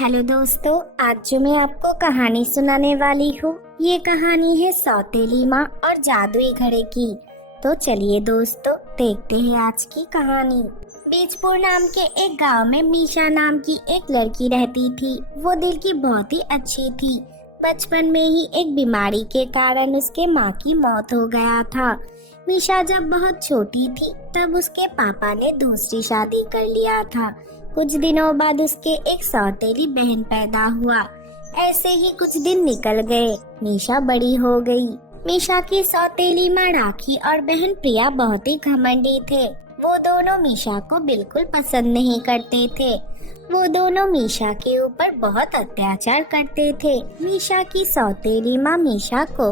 Hello दोस्तों, आज जो मैं आपको कहानी सुनाने वाली हूँ ये कहानी है सौतेली माँ और जादुई घड़े की। तो चलिए दोस्तों देखते हैं आज की कहानी। बीजपुर नाम के एक गांव में मीशा नाम की एक लड़की रहती थी। वो दिल की बहुत ही अच्छी थी। बचपन में ही एक बीमारी के कारण उसके माँ की मौत हो गया था। मीशा जब बहुत छोटी थी तब उसके पापा ने दूसरी शादी कर लिया था। कुछ दिनों बाद उसके एक सौतेली बहन पैदा हुआ। ऐसे ही कुछ दिन निकल गए। मीशा बड़ी हो गई। मीशा की सौतेली माँ राखी और बहन प्रिया बहुत ही घमंडी थे। वो दोनों मीशा को बिल्कुल पसंद नहीं करते थे। वो दोनों मीशा के ऊपर बहुत अत्याचार करते थे। मीशा की सौतेली माँ मीशा को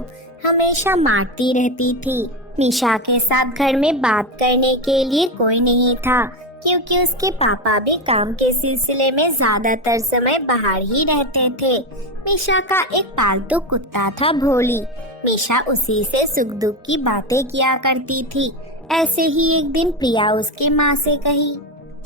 हमेशा मारती रहती थी। मीशा के साथ घर में बात करने के लिए कोई नहीं था, क्योंकि उसके पापा भी काम के सिलसिले में ज्यादातर समय बाहर ही रहते थे। मीशा का एक पालतू कुत्ता था भोली। मीशा उसी से सुख दुख की बातें किया करती थी। ऐसे ही एक दिन प्रिया उसके माँ से कही,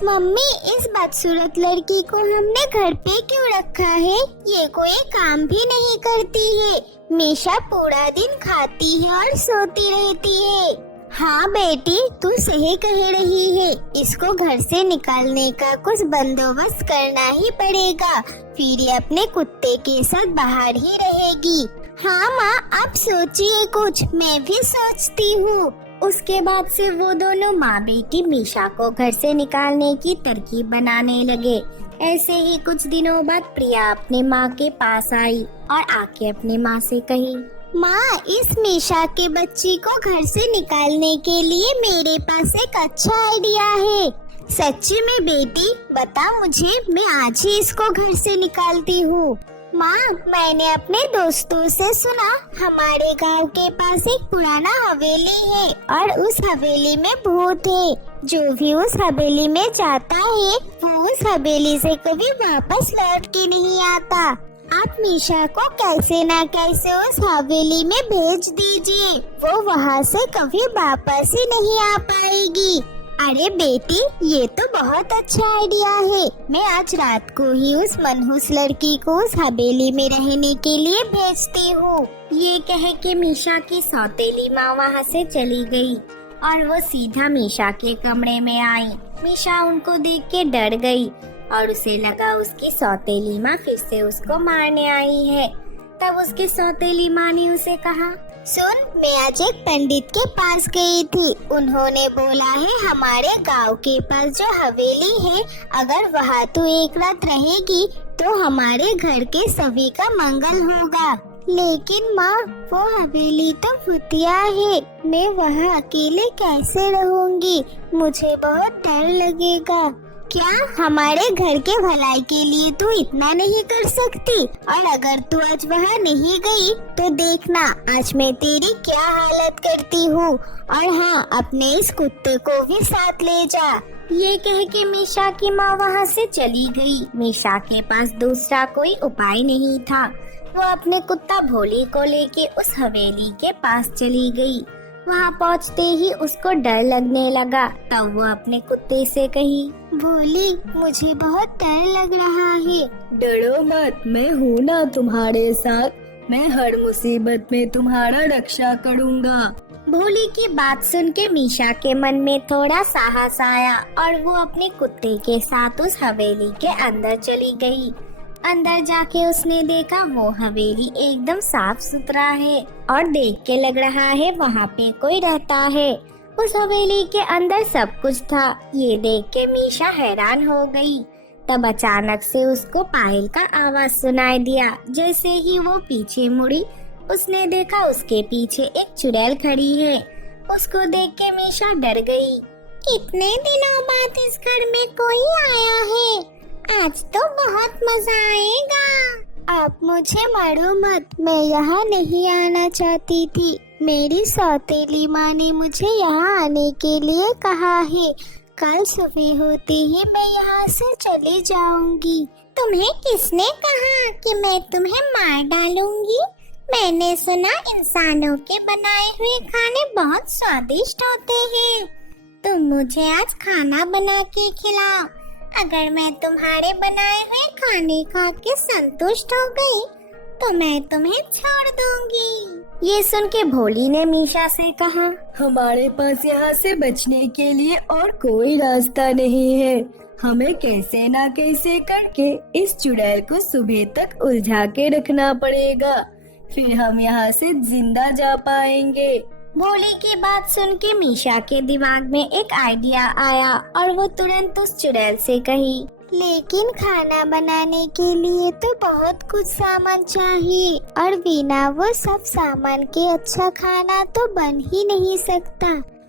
मम्मी, इस बदसूरत लड़की को हमने घर पे क्यों रखा है? ये कोई काम भी नहीं करती है। मीशा पूरा दिन खाती है और सोती रहती है। हाँ बेटी, तू सही कह रही है। इसको घर से निकालने का कुछ बंदोबस्त करना ही पड़ेगा, फिर ये अपने कुत्ते के साथ बाहर ही रहेगी। हाँ माँ, आप सोचिए कुछ, मैं भी सोचती हूँ। उसके बाद से वो दोनों माँ बेटी मीशा को घर से निकालने की तरकीब बनाने लगे। ऐसे ही कुछ दिनों बाद प्रिया अपने माँ के पास आई और आके अपने माँ से कही, माँ, इस मीशा के बच्ची को घर से निकालने के लिए मेरे पास एक अच्छा आइडिया है। सच्ची में बेटी, बता मुझे, मैं आज ही इसको घर से निकालती हूँ। माँ, मैंने अपने दोस्तों से सुना हमारे गांव के पास एक पुराना हवेली है और उस हवेली में भूत है। जो भी उस हवेली में जाता है वो उस हवेली से कभी वापस लौट के नहीं आता। आप मीशा को कैसे न कैसे उस हवेली में भेज दीजिए, वो वहाँ से कभी वापस ही नहीं आ पाएगी। अरे बेटी, ये तो बहुत अच्छा आइडिया है। मैं आज रात को ही उस मनहूस लड़की को उस हवेली में रहने के लिए भेजती हूँ। ये कह के मीशा की सौतेली माँ वहाँ से चली गई और वो सीधा मीशा के कमरे में आई। मीशा उनको देख के डर गई और उसे लगा उसकी सौतेली माँ फिर से उसको मारने आई है। तब उसकी सौतेली माँ ने उसे कहा, सुन, मैं आज एक पंडित के पास गई थी। उन्होंने बोला है हमारे गांव के पास जो हवेली है, अगर वहाँ तू एक रात रहेगी तो हमारे घर के सभी का मंगल होगा। लेकिन माँ, वो हवेली तो भूतिया है। मैं वहाँ अकेले कैसे रहूँगी? मुझे बहुत डर लगेगा। क्या हमारे घर के भलाई के लिए तू इतना नहीं कर सकती? और अगर तू आज वहाँ नहीं गई तो देखना आज मैं तेरी क्या हालत करती हूँ। और हाँ, अपने इस कुत्ते को भी साथ ले जा। ये कह के मीशा की माँ वहाँ से चली गई। मीशा के पास दूसरा कोई उपाय नहीं था। वो अपने कुत्ता भोली को लेके उस हवेली के पास चली गई। वहाँ पहुँचते ही उसको डर लगने लगा। तब वो अपने कुत्ते से कही, भोली, मुझे बहुत डर लग रहा है। डरो मत, मैं हूँ ना तुम्हारे साथ। मैं हर मुसीबत में तुम्हारा रक्षा करूँगा। भोली की बात सुन के मीशा के मन में थोड़ा साहस आया और वो अपने कुत्ते के साथ उस हवेली के अंदर चली गई। अंदर जाके उसने देखा वो हवेली एकदम साफ सुथरा है और देख के लग रहा है वहाँ पे कोई रहता है। उस हवेली के अंदर सब कुछ था। ये देख के मीशा हैरान हो गई। तब अचानक से उसको पायल का आवाज सुनाई दिया। जैसे ही वो पीछे मुड़ी, उसने देखा उसके पीछे एक चुड़ैल खड़ी है। उसको देख के मीशा डर गई। कितने दिनों बाद इस घर में कोई आया है? आज तो बहुत मजा आएगा। आप मुझे मारो मत, मैं यहाँ नहीं आना चाहती थी। मेरी सौतेली माँ ने मुझे यहाँ आने के लिए कहा है। कल सुबह होते ही मैं यहाँ से चली जाऊंगी। तुम्हें किसने कहा कि मैं तुम्हें मार डालूंगी? मैंने सुना इंसानों के बनाए हुए खाने बहुत स्वादिष्ट होते हैं। तुम मुझे आज खाना बना के खिलाओ। अगर मैं तुम्हारे बनाए हुए खाने खा के संतुष्ट हो गई तो मैं तुम्हें छोड़ दूंगी। ये सुन के भोली ने मीशा से कहा, हमारे पास यहाँ से बचने के लिए और कोई रास्ता नहीं है। हमें कैसे ना कैसे करके इस चुड़ैल को सुबह तक उलझा के रखना पड़ेगा, फिर हम यहाँ से जिंदा जा पाएंगे। भोली की बात सुन के मीशा के दिमाग में एक आइडिया आया और वो तुरंत उस चुड़ैल से कही, लेकिन खाना बनाने के लिए तो बहुत कुछ सामान चाहिए और बिना वो सब सामान के अच्छा खाना तो बन ही नहीं सकता।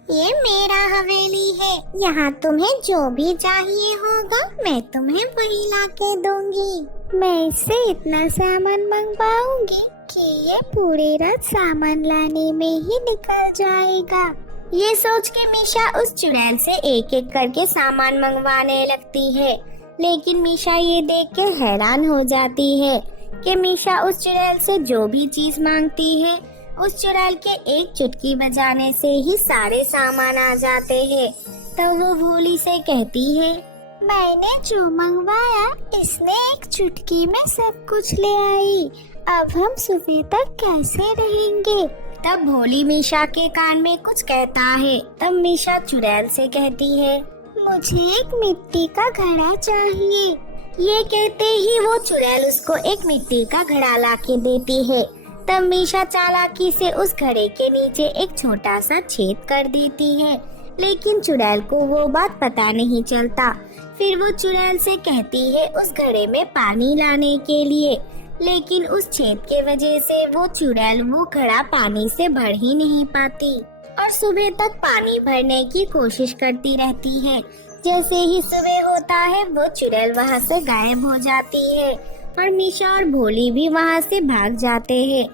ये मेरा हवेली है, यहाँ तुम्हें जो भी चाहिए होगा मैं तुम्हें वही ला के दूंगी। मैं इससे इतना सामान मंगवाऊंगी कि ये पूरी रात सामान लाने में ही निकल जाएगा। ये सोच के मीशा उस चुड़ैल से एक एक करके सामान मंगवाने लगती है, लेकिन मीशा ये देख के हैरान हो जाती है कि मीशा उस चुड़ैल से जो भी चीज मांगती है उस चुड़ैल के एक चुटकी बजाने से ही सारे सामान आ जाते हैं। तो वो भोली से कहती है, मैंने जो मंगवाया इसने एक चुटकी में सब कुछ ले आई, अब हम सुबह तक कैसे रहेंगे। तब भोली मीशा के कान में कुछ कहता है। तब मीशा चुड़ैल से कहती है, मुझे एक मिट्टी का घड़ा चाहिए। ये कहते ही वो चुड़ैल उसको एक मिट्टी का घड़ा ला के देती है। तब मीशा चालाकी से उस घड़े के नीचे एक छोटा सा छेद कर देती है, लेकिन चुड़ैल को वो बात पता नहीं चलता। फिर वो चुड़ैल से कहती है उस घड़े में पानी लाने के लिए, लेकिन उस छेद के वजह से वो चुड़ैल वो घड़ा पानी से भर ही नहीं पाती और सुबह तक पानी भरने की कोशिश करती रहती है। जैसे ही सुबह होता है वो चुड़ैल वहाँ से गायब हो जाती है और मीशा और भोली भी वहाँ से भाग जाते हैं।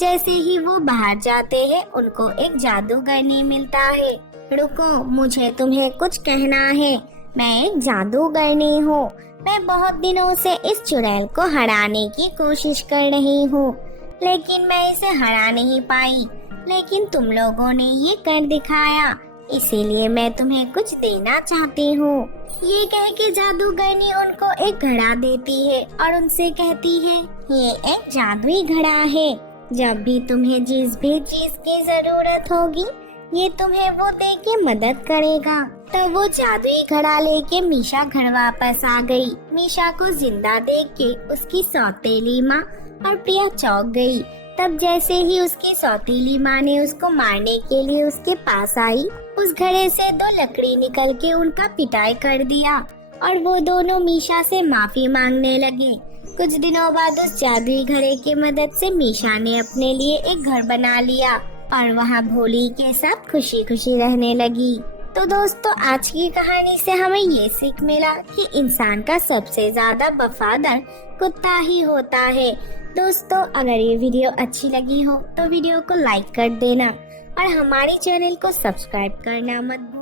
जैसे ही वो बाहर जाते हैं उनको एक जादूगरनी मिलता है। रुको, मुझे तुम्हें कुछ कहना है। मैं एक जादूगरनी हूँ। मैं बहुत दिनों से इस चुड़ैल को हराने की कोशिश कर रही हूँ, लेकिन मैं इसे हरा नहीं पाई। लेकिन तुम लोगों ने ये कर दिखाया, इसीलिए मैं तुम्हें कुछ देना चाहती हूँ। ये कह के जादूगरनी उनको एक घड़ा देती है और उनसे कहती है, ये एक जादुई घड़ा है। जब भी तुम्हें जिस भी चीज की जरूरत होगी ये तुम्हें वो दे के मदद करेगा। तब वो जादुई घड़ा लेके मीशा घर वापस आ गई। मीशा को जिंदा देख के उसकी सौतेली माँ और प्रिया चौंक गई। तब जैसे ही उसकी सौतीली माँ ने उसको मारने के लिए उसके पास आई, उस घड़े से 2 लकड़ी निकल के उनका पिटाई कर दिया और वो दोनों मीशा से माफी मांगने लगे। कुछ दिनों बाद उस जादुई घड़े की मदद से मीशा ने अपने लिए एक घर बना लिया और वहाँ भोली के साथ खुशी खुशी रहने लगी। तो दोस्तों, आज की कहानी से हमें ये सीख मिला कि इंसान का सबसे ज्यादा वफादार कुत्ता ही होता है। दोस्तों, अगर ये वीडियो अच्छी लगी हो तो वीडियो को लाइक कर देना और हमारे चैनल को सब्सक्राइब करना मत भूलना।